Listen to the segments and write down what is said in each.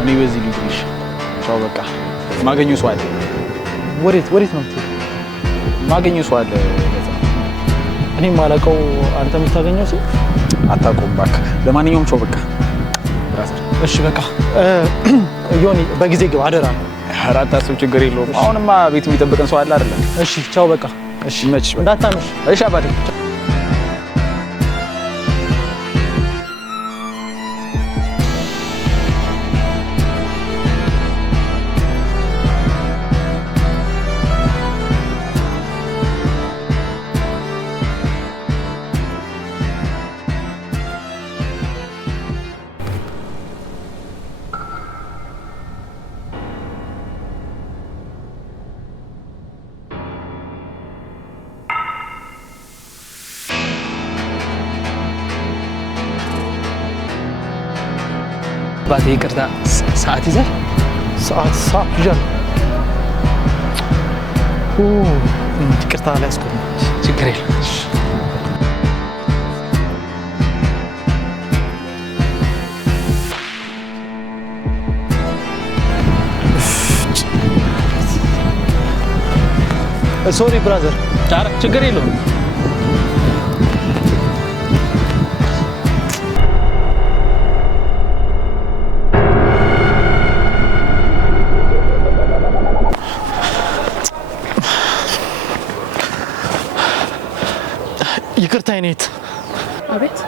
እኔ በዚህ ልጅሽ ቻው በቃ ማገኘው ሰው አለ ወሬት ነው ማገኘው ሰው አለ እኔ ማላቀው አንተ የምታገኘው ሰው አታቆም ባክ ለማንኛውም ቻው በቃ ብራዘር እሺ በቃ ዮኒ በጊዜ ግባ አደራ አራታስብ ችግር የለውም አሁንማ ቤት የሚጠብቀን ሰው አለ አይደል እሺ ቻው በቃ እሺ መች እንዳታመሽ እሺ አባቴ ባቴ ይቅርታ ሰዓት ይዘህ ሰዓት ይዘህ ይቅርታ አላስቆም ችግር የለም ሶሪ ብራዘር ኧረ ችግር የለውም ይቅርታ አይኔት አቤት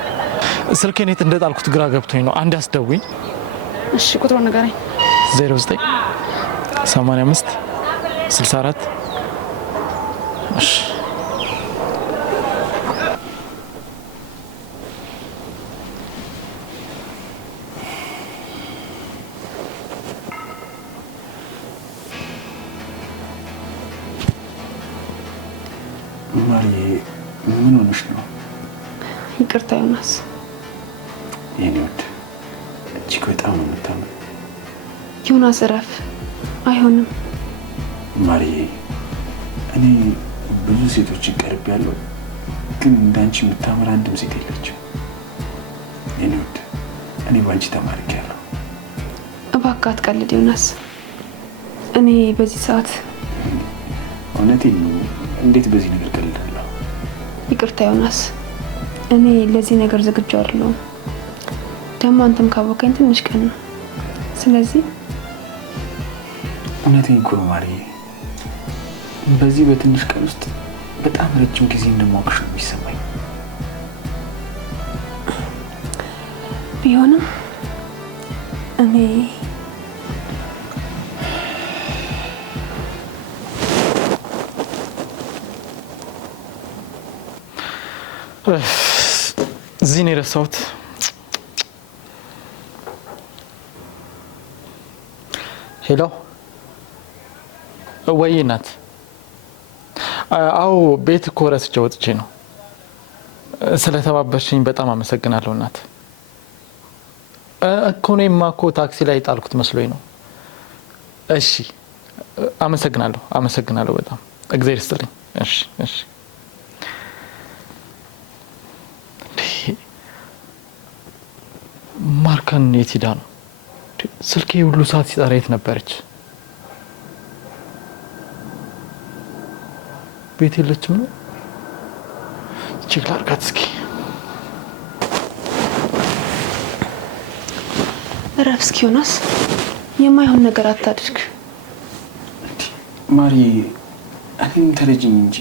ስልኬኔት እንደጣልኩት ግራ ገብቶኝ ነው አንድ አስደውኝ እሺ ቁጥሩን ንገረኝ 09 85 64 እሺ ማርዬ ምን ሆነሽ ነው? ይቅርታ ዮናስ። የኔ ወድ እጅግ በጣም ነው የምታምር። ዮናስ እረፍ። አይሆንም ማርዬ፣ እኔ ብዙ ሴቶች ይቀርብያለሁ፣ ግን እንዳንቺ የምታምር አንድም ሴት የለችም። የኔ ወድ እኔ ባንቺ ተማርኬያለሁ። እባክህ አትቀልድ ዮናስ። እኔ በዚህ ሰዓት እውነቴን ነው። እንዴት በዚህ ነገር ቀልዳለሁ? ይቅርታ ዮናስ፣ እኔ ለዚህ ነገር ዝግጁ አይደለሁም። ደግሞ አንተም ካወቀኝ ትንሽ ቀን ነው። ስለዚህ እውነቴን እኮ ነው ማርዬ፣ በዚህ በትንሽ ቀን ውስጥ በጣም ረጅም ጊዜ እንደማውቅሽ ነው የሚሰማኝ። ቢሆንም እኔ እዚህ ነው የረሳሁት። ሄሎ ወይ እናት። አዎ ቤት እኮ ረስቼ ወጥቼ ነው። ስለተባበርሽኝ በጣም አመሰግናለሁ እናት። እኮ እኔማ እኮ ታክሲ ላይ ጣልኩት መስሎኝ ነው። እሺ አመሰግናለሁ በጣም እግዚአብሔር ይስጥልኝ። እሺ ማርካን የት ሄዳ ነው? ስልኬ ሁሉ ሰዓት ሲጠራ የት ነበረች? ቤት የለችም ነው? ቼክ ላድርጋት እስኪ። እረፍ እስኪ ዮናስ፣ የማይሆን ነገር አታድርግ። ማሪ እኔም ተረጅኝ እንጂ።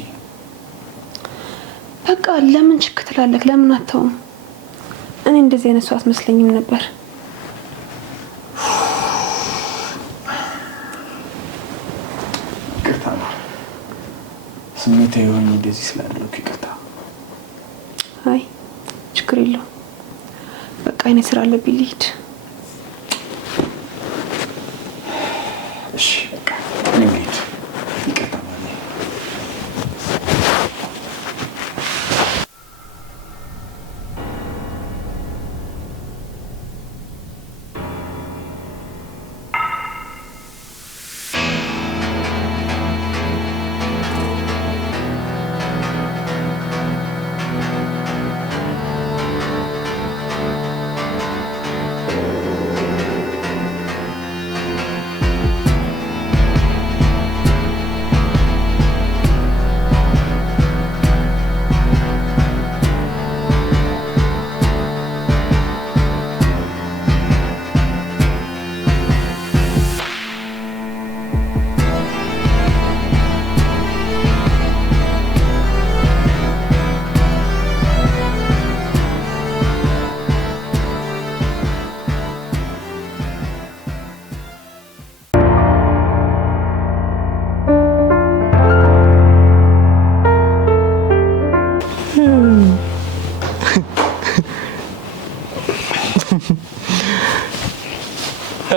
በቃ ለምን ችክ ትላለህ? ለምን አታውም? እኔ እንደዚህ አይነት ሰው አትመስለኝም ነበር። ይቅርታ ስሜታዊ ሆኜ እንደዚህ ስላደረኩ ይቅርታ። አይ ችግር የለውም። በቃ እኔ ስራ አለብኝ ልሂድ። እሺ በቃ እኔ ልሂድ። ይቅርታ ማርዬ።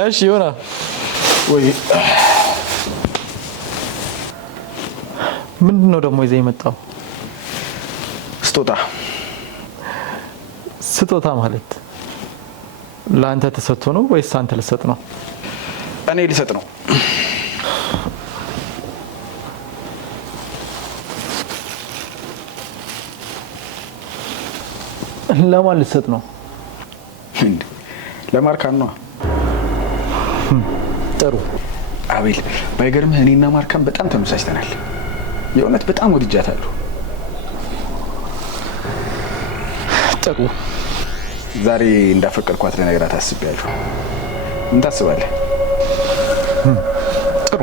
እሺ ዮና ወይ ምንድነው ደግሞ ይዘህ የመጣው? ስጦታ ማለት ለአንተ ተሰጥቶ ነው ወይስ አንተ ልሰጥ ነው? እኔ ልሰጥ ነው። ለማን ልሰጥ ነው? ለማርካን ነው። ጥሩ አቤል፣ ባይገርምህ እኔና ማርካን በጣም ተመሳስተናል። የእውነት በጣም ወድጃታለሁ። ጥሩ ዛሬ እንዳፈቀድኳት ለነገራት አስቤያለሁ። ምን ታስባለህ? ጥሩ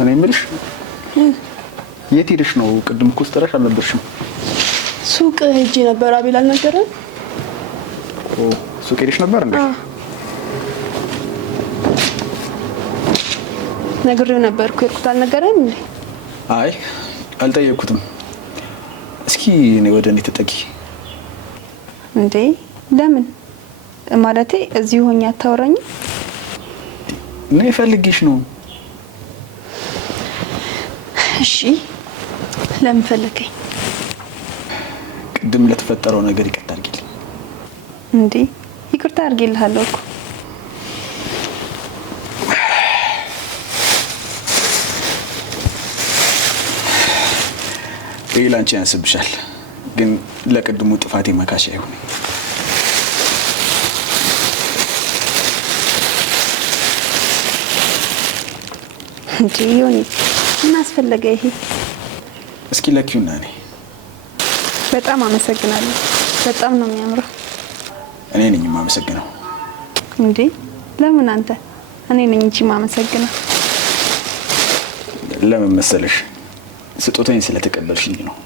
እኔ የምልሽ የት ሄደሽ ነው? ቅድም እኮ ስትጠራሽ አልነበርሽም። ሱቅ ሄጄ ነበር። አቤል አልነገረም? ሱቅ ሄደሽ ነበር እንዴ? ነግሬው ነበርኩ። የሄድኩት አልነገረም እንዴ? አይ አልጠየቅኩትም። እስኪ እኔ ወደ እኔ ተጠጊ። እንዴ ለምን? ማለቴ እዚህ ሆኜ አታወራኝ? እኔ ፈልጌሽ ነው። እሺ ለምን ፈለከኝ? ቅድም ለተፈጠረው ነገር ይቅርታ አድርጊልኝ። እንዴ ይቅርታ አድርጌልሃለሁ እኮ። ይሄ ላንቺ ያንስብሻል፣ ግን ለቅድሙ ጥፋቴ መካሻ ይሁን። እንዴ ዮኒ ምን አስፈለገ ይሄ? እስኪ ለኪውና እኔ በጣም አመሰግናለሁ። በጣም ነው የሚያምረው። እኔ ነኝ የማመሰግነው። እንዴ ለምን አንተ? እኔ ነኝ እንጂ የማመሰግነው። ለምን መሰለሽ? ስጦታዬን ስለተቀበልሽኝ ነው።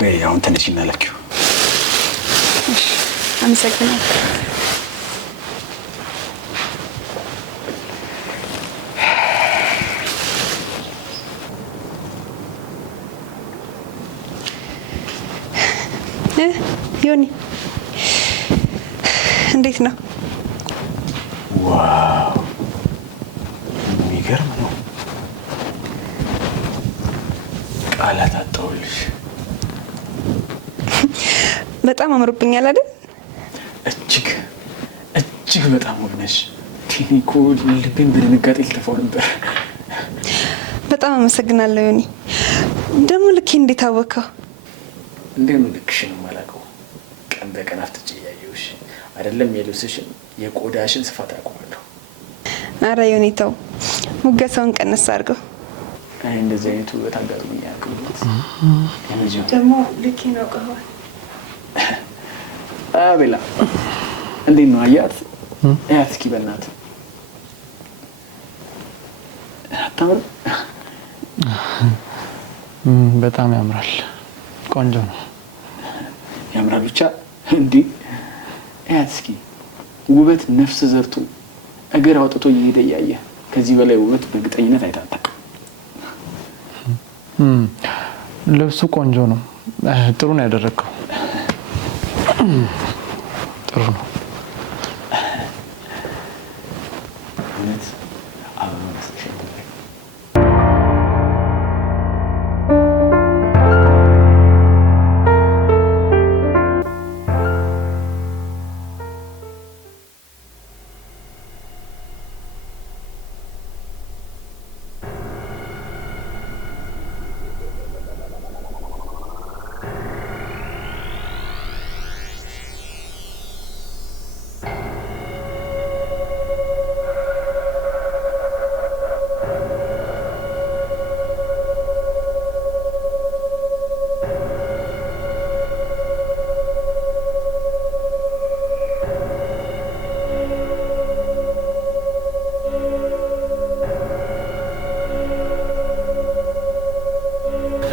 በይ አሁን ተነሽና ለኪው። እሺ አመሰግናለሁ። ዮኒ እንዴት ነው? ዋው የሚገርም ነው። ቃላት አጣሁልሽ። በጣም አምሮብኛል አይደል? እጅግ በጣም ውብ ነሽ። ቲኒኮ ልቤን በድንጋጤ ልተፋው ነበር። በጣም አመሰግናለሁ ዮኒ። ደግሞ ልኬ እንዴት አወቀው? እንደምን ልክሽን ማላቀው ቀን በቀን አፍጥጬ ያየውሽ አይደለም። የልብስሽን የቆዳሽን ስፋት አውቀዋለሁ። አረ ዮኒ ተው፣ ሙገሳውን ቀነስ አድርገው። አይ እንደዚህ አይነቱ ውበት አጋጥሞኝ አያውቅም። ደግሞ ልኬ ነው ቀዋል። አቤላ እንዴት ነው? አያት አያት እስኪ በእናትህ አታምርም? በጣም ያምራል። ቆንጆ ነው። ያምራል ብቻ እንዴ! አያት እስኪ ውበት ነፍስ ዘርቶ እግር አውጥቶ እየሄደ እያየ ከዚህ በላይ ውበት በእርግጠኝነት አይታጣም። ልብሱ ቆንጆ ነው። ጥሩ ነው ያደረገው። ጥሩ ነው። እውነት አበባ መስለሽ ነበር።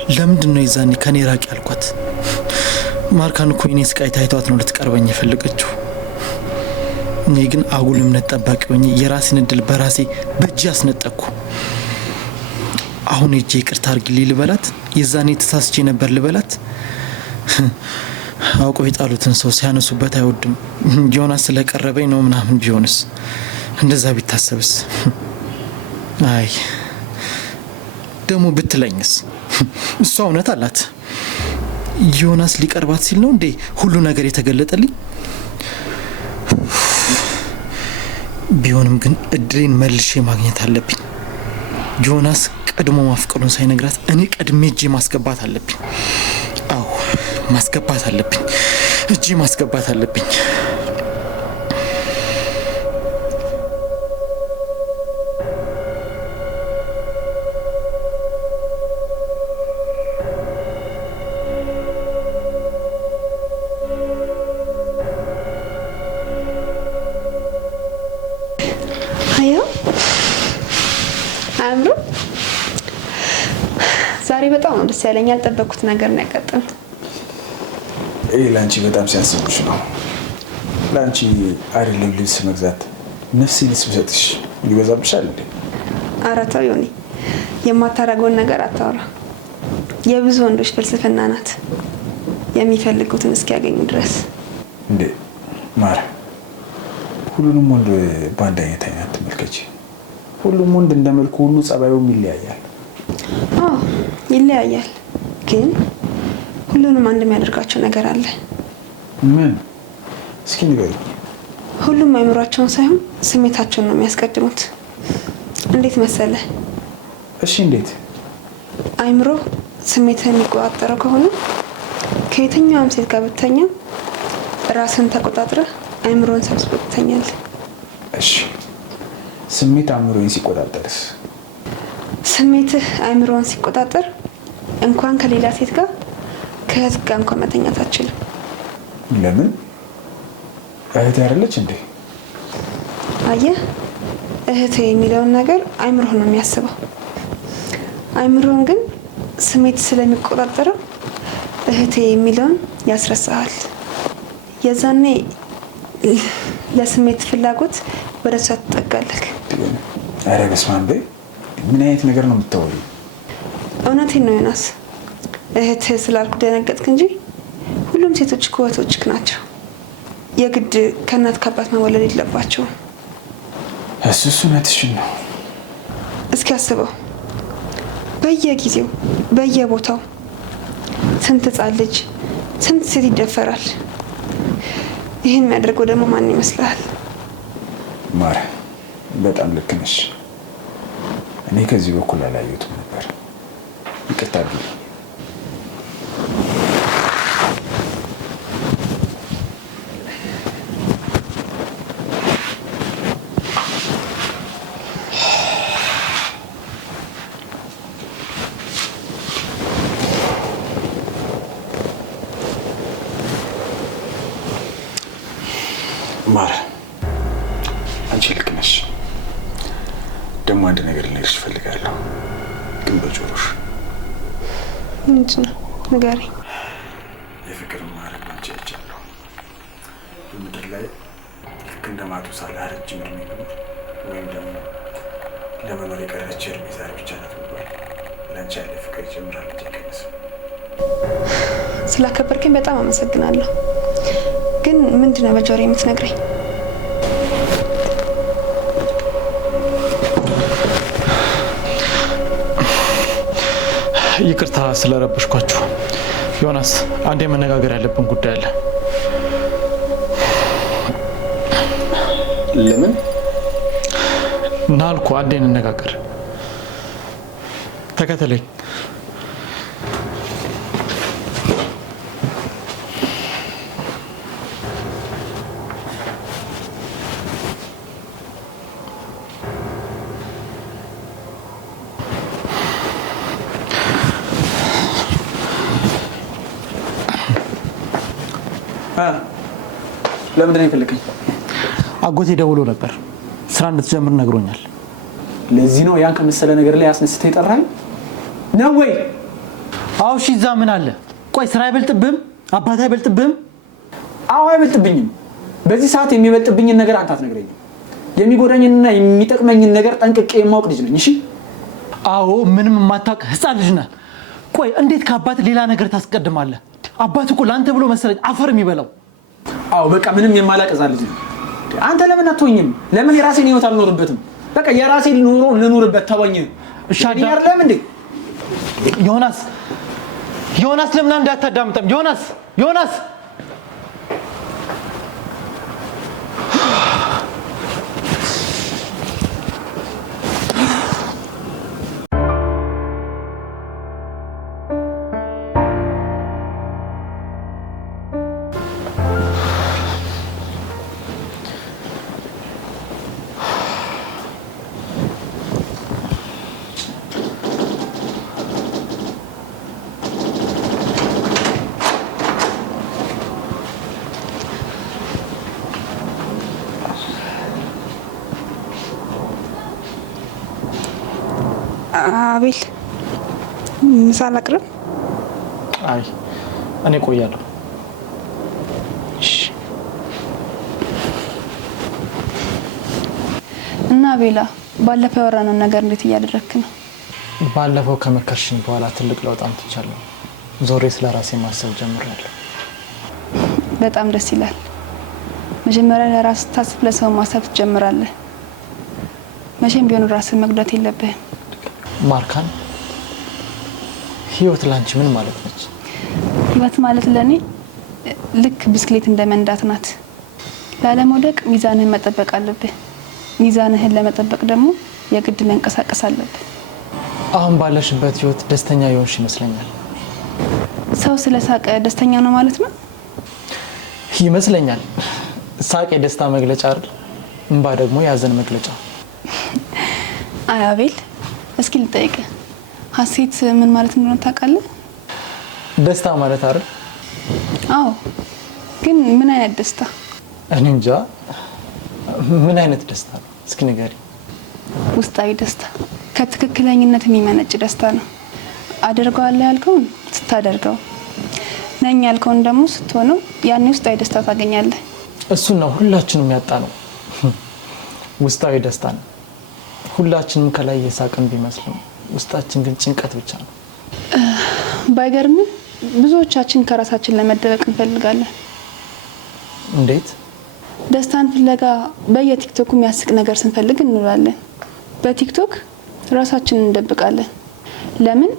ለምንድን ነው የዛኔ ከኔ ራቅ ያልኳት? ማርካን እኮ የኔ ስቃይ ታይቷት ነው ልትቀርበኝ የፈለገችው። እኔ ግን አጉል እምነት ጠባቂ ሆኜ የራሴን እድል በራሴ በእጅ አስነጠቅኩ። አሁን እጄ ይቅርታ አድርጊልኝ ልበላት? የዛኔ ተሳስቼ ነበር ልበላት? አውቆ የጣሉትን ሰው ሲያነሱበት አይወድም። ዮናስ ስለቀረበኝ ነው ምናምን ቢሆንስ? እንደዛ ቢታሰብስ? አይ ደግሞ ብትለኝስ? እሷ እውነት አላት። ዮናስ ሊቀርባት ሲል ነው እንዴ ሁሉ ነገር የተገለጠልኝ? ቢሆንም ግን እድሌን መልሼ ማግኘት አለብኝ። ዮናስ ቀድሞ ማፍቀሩን ሳይነግራት እኔ ቀድሜ እጄ ማስገባት አለብኝ። አዎ ማስገባት አለብኝ። እጄ ማስገባት አለብኝ። አምሮ ዛሬ በጣም ነው ደስ ያለኝ። ያልጠበቅኩት ነገር ነው ያጋጠመኝ። ላንቺ በጣም ሲያስብሽ ነው። ላንቺ አይደለም ልብስ መግዛት ነፍሴን ስብሰጥሽ ይበዛብሻል እንዴ? ኧረ ተው ዮኒ፣ የማታረገውን ነገር አታውራ። የብዙ ወንዶች ፍልስፍና ናት፣ የሚፈልጉትን እስኪያገኙ ድረስ። እንዴ ማር፣ ሁሉንም ወንድ በአንድ አይነት አይነት ተመልከች። ሁሉም ወንድ እንደመልኩ ሁሉ ጸባዩም ይለያያል። አዎ ይለያያል፣ ግን ሁሉንም አንድ የሚያደርጋቸው ነገር አለ። ምን? እስኪ ንገሪኝ። ሁሉም አይምሯቸውን ሳይሆን ስሜታቸውን ነው የሚያስቀድሙት። እንዴት መሰለ? እሺ እንዴት? አይምሮ ስሜትን የሚቆጣጠረው ከሆነ ከየትኛውም ሴት ጋር ብተኛ ራስን ተቆጣጥረህ አይምሮን ሰብስበህ ትተኛለህ። እሺ ስሜት አእምሮን ሲቆጣጠርስ? ስሜትህ አይምሮን ሲቆጣጠር እንኳን ከሌላ ሴት ጋር ከእህት ጋር እንኳን መተኛት አትችልም። ለምን? እህት አይደለች እንዴ? አየህ፣ እህቴ የሚለውን ነገር አይምሮህ ነው የሚያስበው። አይምሮን ግን ስሜት ስለሚቆጣጠረው እህቴ የሚለውን ያስረሳሃል። የዛኔ ለስሜት ፍላጎት ወደ እሷ ትጠጋለህ። ኧረ በስመ አብ! ምን አይነት ነገር ነው የምታወሪው? እውነቴን ነው ዮናስ። እህትህ ስላልኩ ደነገጥክ እንጂ ሁሉም ሴቶች እኮ እህቶችህ ናቸው። የግድ ከእናት ከአባት መወለድ የለባቸውም። እሱ እውነትሽን ነው። እስኪ አስበው፣ በየጊዜው በየቦታው ስንት ሕፃን ልጅ ስንት ሴት ይደፈራል። ይህን የሚያደርገው ደግሞ ማን ይመስልሃል? ማር፣ በጣም ልክ ነሽ። እኔ ከዚህ በኩል አላየሁትም ነበር። ይቅርታ አድርጊልኝ። ማር፣ አንቺ ልክ ነሽ። ደግሞ አንድ ነገር ልነግርሽ እፈልጋለሁ፣ ግን በጆሮሽ። ምንድን ነው? ንገረኝ። የፍቅር ማረግ አንቺ አይቻለሁ። በምድር ላይ ልክ እንደ ማቱሳላ ረጅም እድሜ መኖር ወይም ደግሞ ለመኖር የቀረች እድሜ ዛሬ ብቻ ናት ብሏል። ለአንቺ ያለ ፍቅር ይጨምራል እንጂ አይቀንስም። ስላከበርከኝ በጣም አመሰግናለሁ። ግን ምንድን ነው በጆሮ የምትነግረኝ? ይቅርታ ስለረበሽኳችሁ። ዮናስ፣ አንዴ መነጋገር ያለብን ጉዳይ አለ። ለምን? ናልኩ፣ አንዴ እንነጋገር። ተከተለኝ። ለምንድን ነው የፈለከኝ? አጎቴ ደውሎ ነበር፣ ስራ እንድትጀምር ነግሮኛል። ለዚህ ነው ያን ከመሰለ ነገር ላይ አስነስተህ ይጠራል ነው ወይ? አዎ እሺ እዛ ምን አለ? ቆይ ስራ አይበልጥብህም? አባት አይበልጥብህም? አዎ አይበልጥብኝም። በዚህ ሰዓት የሚበልጥብኝን ነገር አንተ አትነግረኝም። የሚጎዳኝንና የሚጠቅመኝን ነገር ጠንቅቄ የማውቅ ልጅ ነኝ። እሺ አዎ ምንም የማታውቅ ህፃን ልጅ ነህ። ቆይ እንዴት ከአባት ሌላ ነገር ታስቀድማለህ? አባት እኮ ለአንተ ብሎ መሰለኝ አፈር የሚበላው። አዎ በቃ ምንም የማላውቅ ህፃን ልጅ ነኝ። አንተ ለምን አትሆኝም? ለምን የራሴን ህይወት አልኖርበትም? በቃ የራሴን ኑሮ ልኑርበት ተወኝ። እሺ አይደለም እንዴ? ዮናስ ለምን እንዳታዳምጠም? ዮናስ አቤል ምሳ ላቅርብ? አይ እኔ ቆያለሁ። እና አቤላ ባለፈው ያወራነውን ነገር እንዴት እያደረክ ነው? ባለፈው ከመከርሽኝ በኋላ ትልቅ ለውጥ አምጥቻለሁ። ዞሬ ስለራሴ ማሰብ ጀምሬያለሁ። በጣም ደስ ይላል። መጀመሪያ ለራስ ታስብ ለሰው ማሰብ ትጀምራለህ። መቼም ቢሆን ራስን መጉዳት የለብህም። ማርካን ህይወት ላንቺ ምን ማለት ነች? ህይወት ማለት ለኔ ልክ ብስክሌት እንደመንዳት ናት። ላለመውደቅ ሚዛንህን መጠበቅ አለብህ። ሚዛንህን ለመጠበቅ ደግሞ የግድ መንቀሳቀስ አለብህ። አሁን ባለሽበት ህይወት ደስተኛ የሆንሽ ይመስለኛል። ሰው ስለሳቀ ደስተኛ ነው ማለት ነው? ይመስለኛል። ሳቅ የደስታ መግለጫ አይደል? እንባ ደግሞ የሀዘን መግለጫ። አይ አቤል እስኪ ልጠይቅ፣ ሀሴት ምን ማለት እንደሆነ ታውቃለህ? ደስታ ማለት አይደል? አዎ ግን ምን አይነት ደስታ? እኔ እንጃ። ምን አይነት ደስታ ነው? እስኪ ንገሪ። ውስጣዊ ደስታ፣ ከትክክለኝነት የሚመነጭ ደስታ ነው። አደርገዋለሁ ያልከውን ስታደርገው፣ ነኝ ያልከውን ደግሞ ስትሆነው ያኔ ውስጣዊ ደስታ ታገኛለህ። እሱን ነው ሁላችንም ያጣ ነው። ውስጣዊ ደስታ ነው። ሁላችንም ከላይ የሳቅን ቢመስልም ውስጣችን ግን ጭንቀት ብቻ ነው። ባይገርም ብዙዎቻችን ከራሳችን ለመደበቅ እንፈልጋለን። እንዴት? ደስታን ፍለጋ በየቲክቶኩ የሚያስቅ ነገር ስንፈልግ እንውላለን። በቲክቶክ ራሳችንን እንደብቃለን። ለምን?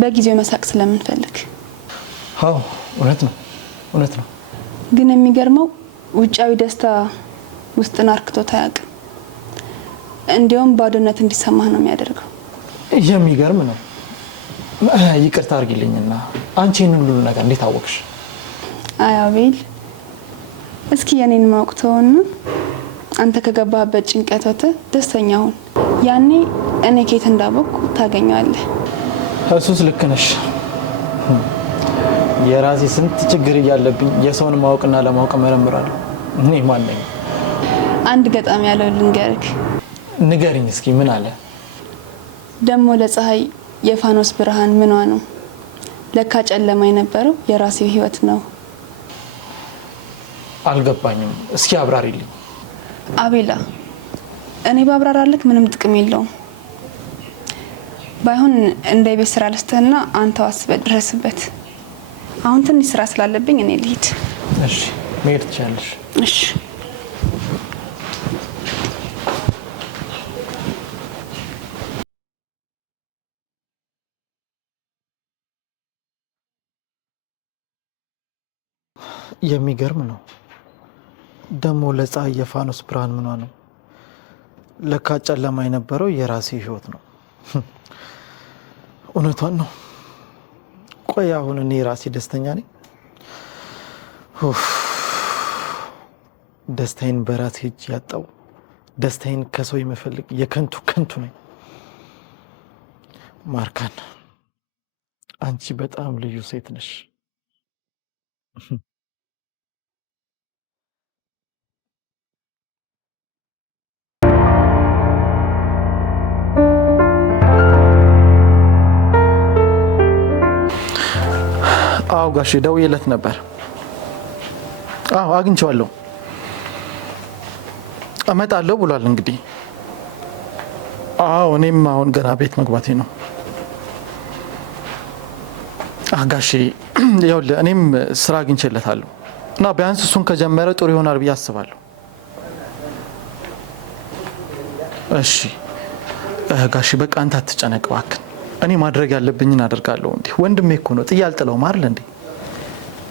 በጊዜው መሳቅ ስለምንፈልግ። አዎ እውነት ነው። ግን የሚገርመው ውጫዊ ደስታ ውስጥን አርክቶት አያውቅም። እንዲያውም ባዶነት እንዲሰማህ ነው የሚያደርገው። የሚገርም ነው። ይቅርታ አድርጊልኝና አንቺ ይህንን ሁሉ ነገር እንዴት አወቅሽ? አይ አቤል እስኪ የኔን ማወቅ ተወውና አንተ ከገባህበት ጭንቀት ወጥተህ ደስተኛ ሁን። ያኔ እኔ ከየት እንዳወቅኩ ታገኘዋለህ። እሱስ ልክ ነሽ። የራሴ ስንት ችግር እያለብኝ የሰውን ማወቅና ለማወቅ መረምራለሁ። እኔ ማን ነኝ? አንድ ገጣሚ ያለው ልንገርክ። ንገሪኝ እስኪ። ምን አለ? ደሞ ለፀሐይ የፋኖስ ብርሃን ምኗ ነው? ለካ ጨለማ የነበረው የራሴው ህይወት ነው። አልገባኝም። እስኪ አብራሪልኝ። አቤላ እኔ ባብራራልክ ምንም ጥቅም የለውም። ባይሆን እንደ ቤት ስራ ልስተህና አንተው አስበህ ድረስበት። አሁን ትንሽ ስራ ስላለብኝ እኔ ልሂድ። እሺ መሄድ ትችያለሽ። እሺ የሚገርም ነው። ደሞ ለፀሐይ የፋኖስ ብርሃን ምኗ ነው? ለካ ጨለማ የነበረው የራሴ ህይወት ነው። እውነቷን ነው። ቆይ አሁን እኔ ራሴ ደስተኛ ነኝ? ደስታዬን በራሴ እጅ ያጣው፣ ደስታዬን ከሰው የመፈልግ የከንቱ ነኝ። ማርካን አንቺ በጣም ልዩ ሴት ነሽ። አዎ ጋሼ ደውዬለት ነበር። አዎ አግኝቼዋለሁ። እመጣለሁ ብሏል እንግዲህ። አዎ እኔም አሁን ገና ቤት መግባቴ ነው። ጋሼ ይኸውልህ እኔም ስራ አግኝቼለታለሁ እና ቢያንስ እሱን ከጀመረ ጥሩ ይሆናል ብዬ አስባለሁ። እሺ ጋሼ በቃ አንተ አትጨነቅ እባክህ። እኔ ማድረግ ያለብኝን አደርጋለሁ። እንዴ ወንድሜ እኮ ነው፣ ጥዬ አልጥለውም አይደል እንዴ?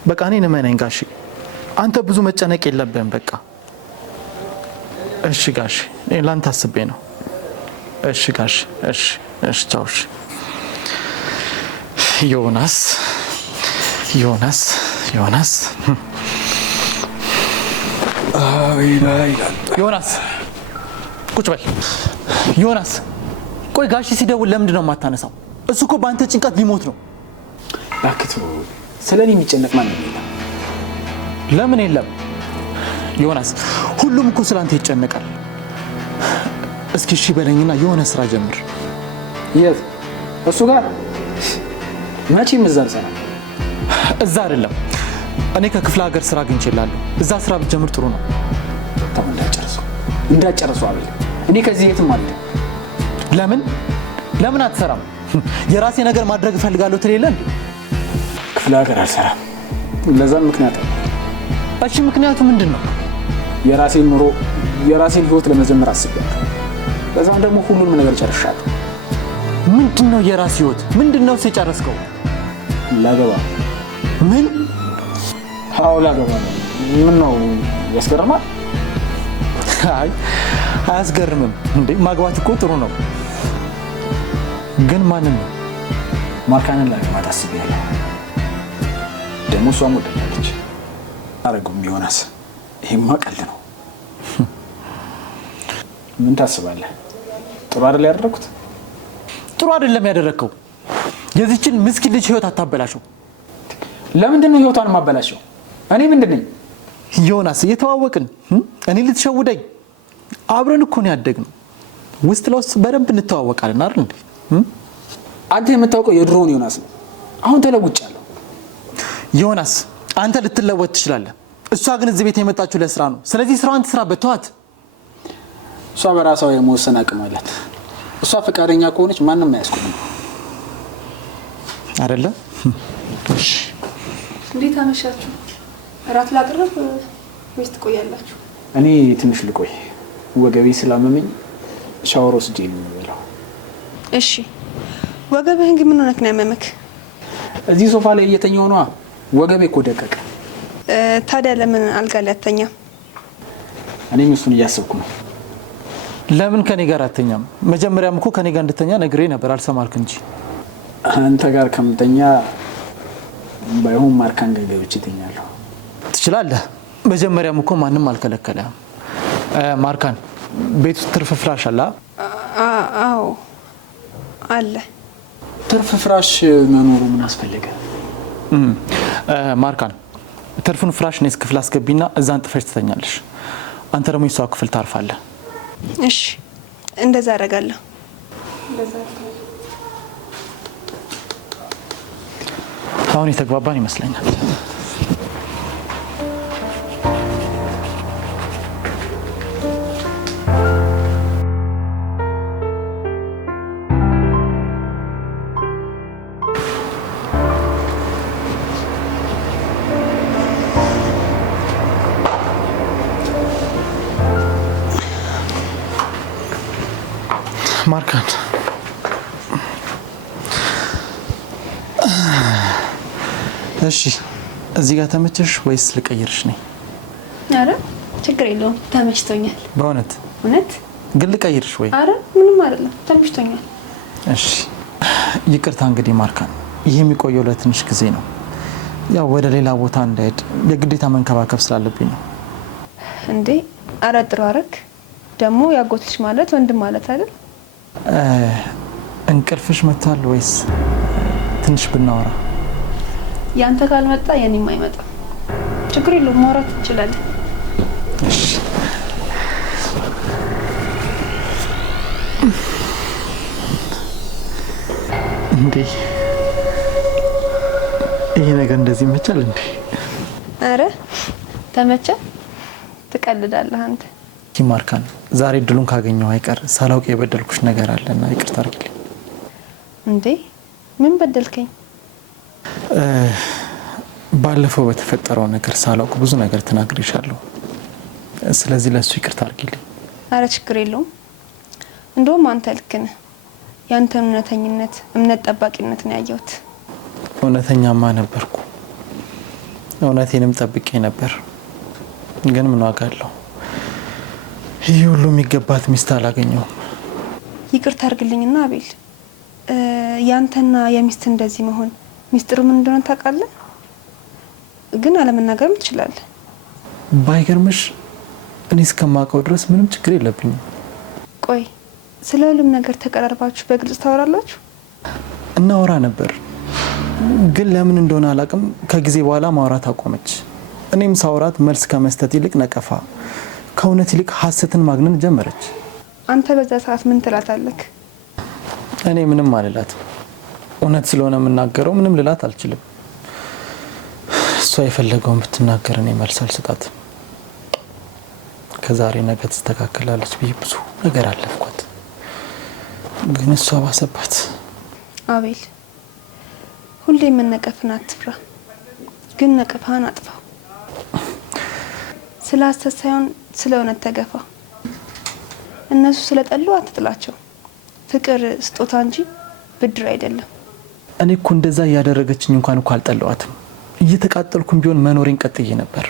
በቃ እኔን እመነኝ ጋሼ፣ አንተ ብዙ መጨነቅ የለብህም በቃ። እሺ ጋሼ እኔ ላንተ አስቤ ነው። እሺ ጋሼ እሺ ቻው። እሺ ዮናስ ዮናስ ቁጭ በል ዮናስ። ቆይ ጋሺ ሲደውል ለምንድን ነው የማታነሳው? እሱ እኮ በአንተ ጭንቀት ሊሞት ነው። ዳክቶ ስለኔ የሚጨነቅ ማንም የለም። ለምን የለም ዮናስ? ሁሉም እኮ ስላንተ ይጨነቃል። እስኪ እሺ በለኝና የሆነ ስራ ጀምር። የት? እሱ ጋር መቼም እዛ አልሰራም። እዛ አይደለም፣ እኔ ከክፍለ ሀገር ስራ አግኝቼልሃለሁ። እዛ ስራ ብትጀምር ጥሩ ነው። ተው እንዳጨርሰው አቤል። እኔ ከዚህ የትም አለ። ለምን አትሰራም? የራሴ ነገር ማድረግ እፈልጋለሁ ትሌለ እንዴ? ክፍለ ሀገር አልሰራም። ለዛም ምክንያት አለ። እሺ ምክንያቱ ምንድን ነው? የራሴን ኑሮ የራሴን ህይወት ለመጀመር አስቤያለሁ። ለዛም ደግሞ ሁሉንም ነገር ጨርሻለሁ። ምንድን ነው የራስ ህይወት? ምንድን ነው የጨረስከው? ላገባ። ምን? አዎ ላገባ ነው። ምን ነው ያስገርማል? አይ አያስገርምም እንዴ? ማግባት እኮ ጥሩ ነው። ግን ማንን ነው? ማርካንን ላገባት አስቤያለሁ። ደግሞ እሷም ወደኛለች። አረጉም ዮናስ፣ ይሄማ ቀልድ ነው። ምን ታስባለህ? ጥሩ አይደል ያደረኩት? ጥሩ አይደለም ያደረከው። የዚችን ምስኪን ልጅ ህይወት አታበላሽው። ለምንድን ነው ህይወቷን ማበላሽው? እኔ ምንድን ነኝ? ዮናስ እየተዋወቅን እኔ ልትሸውደኝ? አብረን እኮ ነው ያደግነው። ውስጥ ለውስጥ በደንብ እንተዋወቃለን አይደል እንዴ? አንተ የምታውቀው የድሮውን ዮናስ ነው። አሁን ተለውጫለሁ። ዮናስ አንተ ልትለወጥ ትችላለህ። እሷ ግን እዚህ ቤት የመጣችው ለስራ ነው። ስለዚህ ስራዋን ትስራበት፣ ተዋት። እሷ በራሷ የመወሰን አቅም አላት። እሷ ፈቃደኛ ከሆነች ማንም አያስቆምም አይደለ? እሺ እንዴት አመሻችሁ? እራት ላቅርብ ወይስ ትቆያላችሁ? እኔ ትንሽ ልቆይ። ወገቤ ስላመመኝ ሻወር ወስጄ ነው የምበላው። እሺ ወገብህን ግን ምን ሆነክ ነው ያመመክ? እዚህ ሶፋ ላይ እየተኛው ነዋ። ወገቤ እኮ ደቀቀ። ታዲያ ለምን አልጋ ላይ አተኛም? እኔም እሱን እያሰብኩ ነው። ለምን ከኔ ጋር አተኛም? መጀመሪያም እኮ ከኔ ጋር እንድተኛ ነግሬ ነበር፣ አልሰማልክ እንጂ። አንተ ጋር ከምተኛ ባይሆን ማርካን ጋር ገብቼ እተኛለሁ። ትችላለህ። መጀመሪያም እኮ ማንም አልከለከለም። ማርካን ቤት ውስጥ ትርፍ ፍራሽ አለ? አዎ አለ። ትርፍ ፍራሽ መኖሩ ምን አስፈለገ? ማርካን ትርፉን ፍራሽ ነስ ክፍል አስገቢና እዛን ጥፈሽ ትተኛለሽ። አንተ ደግሞ የሷ ክፍል ታርፋለህ። እሺ እንደዛ አደርጋለሁ። አሁን የተግባባን ይመስለኛል። ማርካን እሺ እዚህ ጋር ተመቸሽ ወይስ ልቀይርሽ ነኝ? አረ ችግር የለውም ተመችቶኛል። በእውነት እውነት ግን ልቀይርሽ ወይ? አረ ምንም አይደለም ተመችቶኛል። እሺ ይቅርታ እንግዲህ ማርካን፣ ይሄ የሚቆየው ለትንሽ ጊዜ ነው። ያው ወደ ሌላ ቦታ እንዳይሄድ የግዴታ መንከባከብ ስላለብኝ ነው። እንዴ አረ ጥሩ አረክ። ደግሞ ያጎትሽ ማለት ወንድም ማለት አይደል? እንቅልፍሽ መጥቷል ወይስ ትንሽ ብናወራ? ያንተ ካልመጣ የኔም አይመጣም። ችግር የለውም ማውራት እንችላለን። እሺ እንዴ ይሄ ነገር እንደዚህ ይመቻል እንዴ? አረ ተመቸ? ትቀልዳለህ አንተ። ኪማርካን ዛሬ ድሉን ካገኘው አይቀር ሳላውቅ የበደልኩሽ ነገር አለና ይቅርታ አድርጊልኝ። እንዴ ምን በደልከኝ? ባለፈው በተፈጠረው ነገር ሳላውቅ ብዙ ነገር ተናግሬሻለሁ። ስለዚህ ለሱ ይቅርታ አድርጊልኝ። አረ ችግር የለውም። እንደውም አንተ ልክ ነህ። ያንተን እውነተኝነት እምነት ጠባቂነት ነው ያየሁት። እውነተኛማ ነበርኩ። እውነቴንም ጠብቄ ነበር። ግን ምን ዋጋ አለው? ይህ ሁሉ የሚገባት ሚስት አላገኘውም። ይቅርታ አድርግልኝና አቤል፣ ያንተና የሚስት እንደዚህ መሆን ሚስጥሩ ምን እንደሆነ ታውቃለህ? ግን አለመናገርም ትችላለህ። ባይገርምሽ እኔ እስከማውቀው ድረስ ምንም ችግር የለብኝም። ቆይ ስለ ሁሉም ነገር ተቀራርባችሁ በግልጽ ታወራላችሁ? እናወራ ነበር፣ ግን ለምን እንደሆነ አላውቅም ከጊዜ በኋላ ማውራት አቆመች። እኔም ሳውራት መልስ ከመስጠት ይልቅ ነቀፋ፣ ከእውነት ይልቅ ሀሰትን ማግነን ጀመረች። አንተ በዛ ሰዓት ምን ትላታለህ? እኔ ምንም አልላትም። እውነት ስለሆነ የምናገረው ምንም ልላት አልችልም። እሷ የፈለገውን ብትናገር እኔ መልስ አልሰጣትም። ከዛሬ ነገ ትስተካከላለች ብዬ ብዙ ነገር አለፍኳት፣ ግን እሷ ባሰባት። አቤል ሁሌ መነቀፍን አትፍራ፣ ግን ነቀፋን አጥፋው። ስለ ሀሰት ሳይሆን ስለ እውነት ተገፋ። እነሱ ስለጠሉ አትጥላቸው። ፍቅር ስጦታ እንጂ ብድር አይደለም። እኔ እኮ እንደዛ እያደረገችኝ እንኳን እኮ አልጠለዋትም። እየተቃጠልኩም ቢሆን መኖሬን ቀጥዬ ነበር።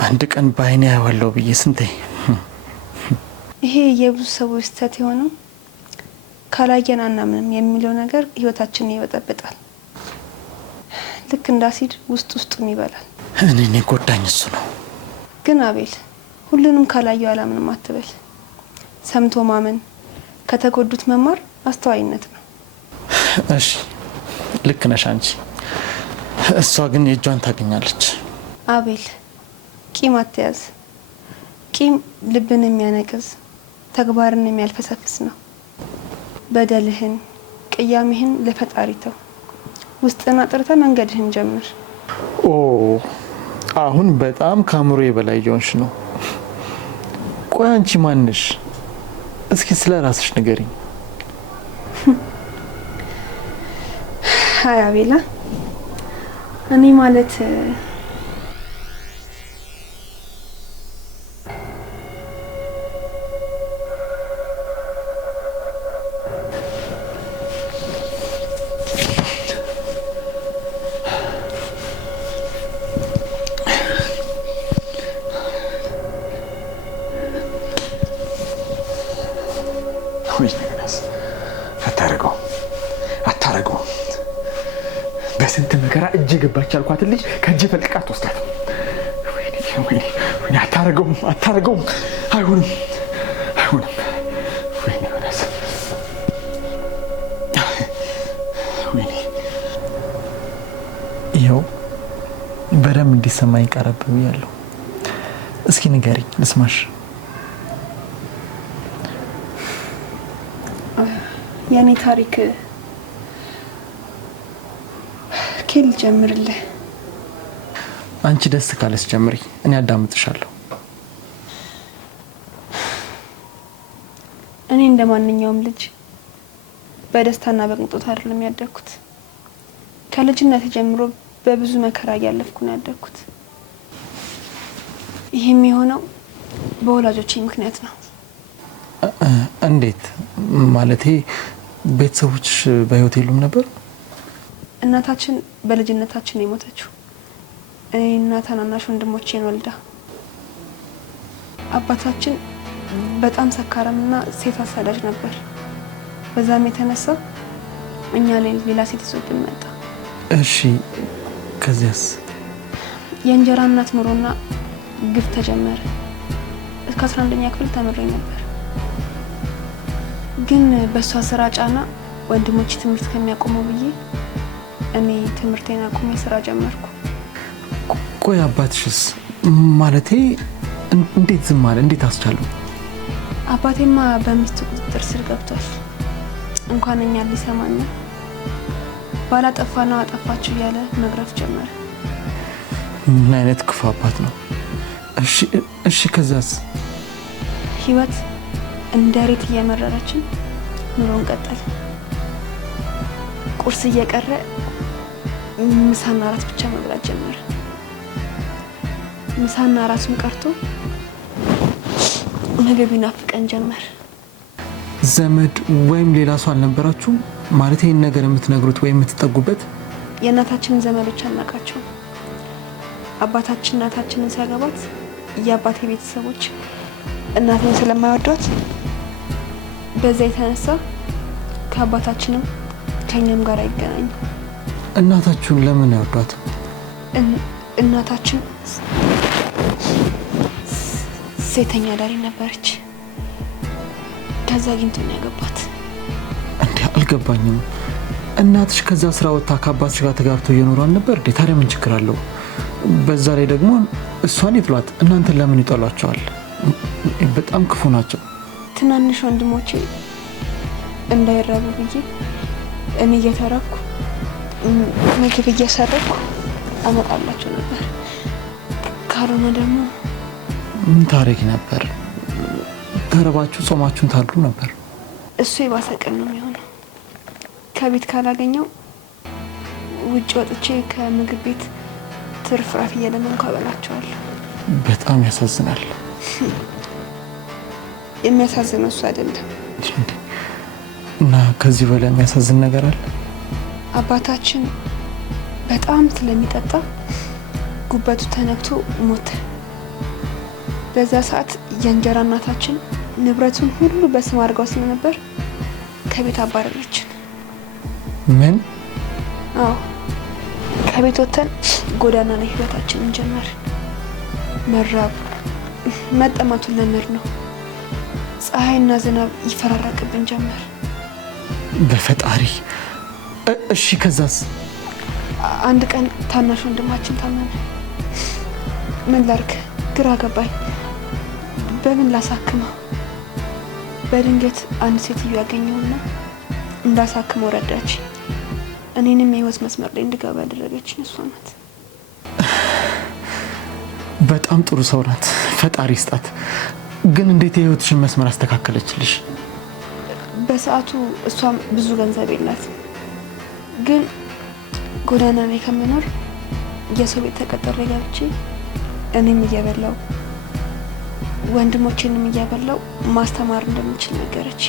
አንድ ቀን በአይኔ ያዋለው ብዬ ስንቴ። ይሄ የብዙ ሰዎች ስህተት የሆነው ካላየን አናምንም የሚለው ነገር ህይወታችንን ይበጠብጣል። ልክ እንደ አሲድ ውስጡን ይበላል። እኔ ጎዳኝ እሱ ነው። ግን አቤል ሁሉንም ካላዩ አላምንም አትበል። ሰምቶ ማመን፣ ከተጎዱት መማር አስተዋይነት ነው። እሺ ልክ ነሽ አንቺ። እሷ ግን የእጇን ታገኛለች። አቤል ቂም አትያዝ። ቂም ልብን የሚያነቅዝ ተግባርን የሚያልፈሰፍስ ነው። በደልህን ቅያሜህን ለፈጣሪ ተው። ውስጥን አጥርተህ መንገድህን ጀምር። ኦ አሁን በጣም ከአእምሮዬ በላይ እየሆንሽ ነው። ቆይ አንቺ ማንሽ? እስኪ ስለ ራስሽ ንገሪኝ። ሀይ አቤላ፣ እኔ ማለት አታረገው። በስንት መከራ እጅ ገባች ያልኳት ልጅ ከእጅ ፈልቃት ወስዳት። ወይኔ አታረገውም። አይሆንም። ወይኔ ይኸው በደንብ እንዲሰማኝ ቀረብ ብያለሁ። እስኪ ንገሪኝ ልስማሽ። የኔ ታሪክ ኬል ጀምርልህ። አንቺ ደስ ካለስ ጀምሪ፣ እኔ አዳምጥሻለሁ። እኔ እንደማንኛውም ልጅ በደስታና በቅንጦት አይደለም ያደግኩት። ከልጅነት ጀምሮ በብዙ መከራ እያለፍኩ ነው ያደግኩት። ይሄም የሆነው በወላጆቼ ምክንያት ነው። እንዴት ማለቴ? ቤተሰቦች በህይወት የሉም ነበር? እናታችን በልጅነታችን የሞተችው እኔና ታናናሽ ወንድሞቼን ወልዳ። አባታችን በጣም ሰካራምና ሴት አሳዳጅ ነበር። በዛም የተነሳ እኛ ላይ ሌላ ሴት ይዞብን መጣ። እሺ ከዚያስ? የእንጀራ እናት ኑሮና ግፍ ተጀመረ። እስከ 11ኛ ክፍል ተምሬ ነበር። ግን በሷ ስራ ጫና ወንድሞቼ ትምህርት ከሚያቆሙ ብዬ እኔ ትምህርቴን አቁሜ ስራ ጀመርኩ። ቆይ አባትሽስ? ማለቴ እንዴት ዝም አለ? እንዴት አስቻለው? አባቴማ በሚስቱ ቁጥጥር ስር ገብቷል። እንኳን እኛ ሊሰማና ባላጠፋና አጠፋችሁ እያለ መግረፍ ጀመረ። ምን አይነት ክፉ አባት ነው? እሺ ከዛስ? ህይወት እንደ ሬት እየመረረችን ኑሮን ቀጠለ። ቁርስ እየቀረ ምሳና እራት ብቻ መብላት ጀመረ። ምሳና እራቱን ቀርቶ ምግብ ይናፍቀን ጀመር። ዘመድ ወይም ሌላ ሰው አልነበራችሁም? ማለት ይሄን ነገር የምትነግሩት ወይም የምትጠጉበት? የእናታችንን ዘመዶች አናውቃቸው። አባታችን እናታችንን ሲያገባት የአባቴ ቤተሰቦች እናቴን ስለማይወዷት በዛ የተነሳ ከአባታችንም ከኛም ጋር አይገናኙም። እናታችሁን ለምን ያወዷት? እናታችን ሴተኛ አዳሪ ነበረች። ከዛ አግኝቶ ነው ያገባት። እንዴ አልገባኝም። እናትሽ ከዛ ስራ ወጥታ ከአባትሽ ጋር ተጋብተው እየኖሩ አልነበር እንዴ? ታዲያ ምን ችግር አለው? በዛ ላይ ደግሞ እሷን ይጥሏት፣ እናንተን ለምን ይጠሏቸዋል? በጣም ክፉ ናቸው። ትናንሽ ወንድሞቼ እንዳይራቡ ብዬ እኔ እየተረኩ ምግብ እየሰረኩ አመጣላቸው ነበር። ካልሆነ ደግሞ ምን ታሪክ ነበር? ተረባችሁ ጾማችሁን ታድሩ ነበር። እሱ የባሰ ቀን ነው የሚሆነው። ከቤት ካላገኘው ውጭ ወጥቼ ከምግብ ቤት ትርፍራፊ እየለመንኩ አበላቸዋለሁ። በጣም ያሳዝናል። የሚያሳዝነው እሱ አይደለም። እና ከዚህ በላይ የሚያሳዝን ነገር አለ? አባታችን በጣም ስለሚጠጣ ጉበቱ ተነክቶ ሞተ። በዛ ሰዓት የእንጀራ እናታችን ንብረቱን ሁሉ በስም አድርጋው ስለነበር ከቤት አባረረችን። ምን? አዎ፣ ከቤት ወጥተን ጎዳና ላይ ህይወታችንን ጀመርን። መራብ መጠማቱን ለምር ነው። ፀሐይና ዝናብ ይፈራረቅብን ጀመር። በፈጣሪ። እሺ ከዛስ? አንድ ቀን ታናሽ ወንድማችን ታመመ። ምን ላርግ ግራ ገባኝ። በምን ላሳክመው? በድንገት አንድ ሴትዮ ያገኘውና እንዳሳክመው ረዳች። እኔንም የህይወት መስመር ላይ እንድገባ ያደረገችኝ እሷ ናት። በጣም ጥሩ ሰው ናት። ፈጣሪ ይስጣት። ግን እንዴት የህይወትሽን መስመር አስተካከለችልሽ? በሰዓቱ እሷም ብዙ ገንዘብ የላት፣ ግን ጎዳና ላይ ከምኖር የሰው ቤት ተቀጥሬ ገብቼ እኔም እየበላው ወንድሞቼንም እያበላው ማስተማር እንደምችል ነገረች።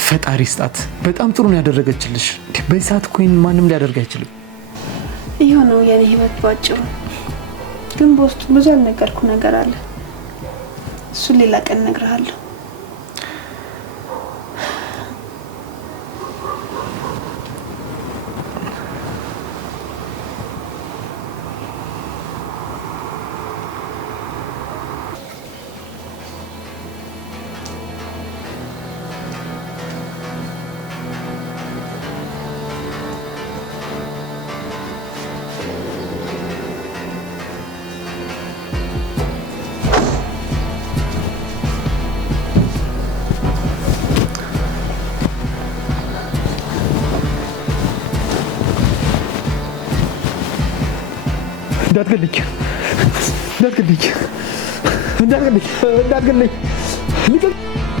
ፈጣሪ ይስጣት። በጣም ጥሩ ነው ያደረገችልሽ። በዚህ ሰዓት እኮ ማንም ሊያደርግ አይችልም። ይሄው ነው የኔ ህይወት ባጭሩ። ግን በውስጡ ብዙ ያልነገርኩ ነገር አለ። እሱን ሌላ ቀን እነግርሃለሁ። እንዳትገልኝ እንዳትገልኝ እንዳትገልኝ እንዳትገልኝ ልቀቅ። እንዳትገልኝ እንዳትገልኝ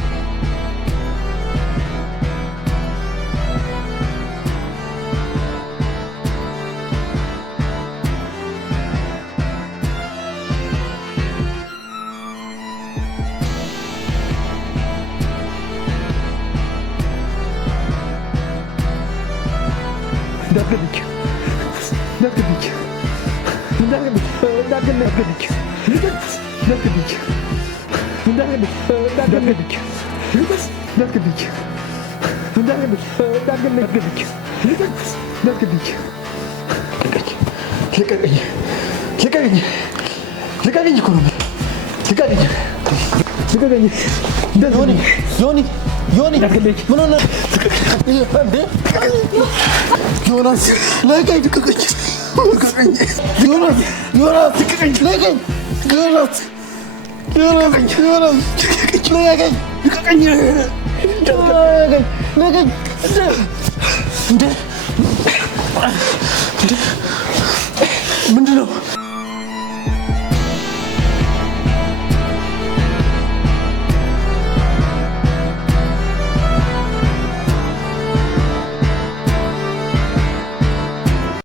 ምንድን ነው?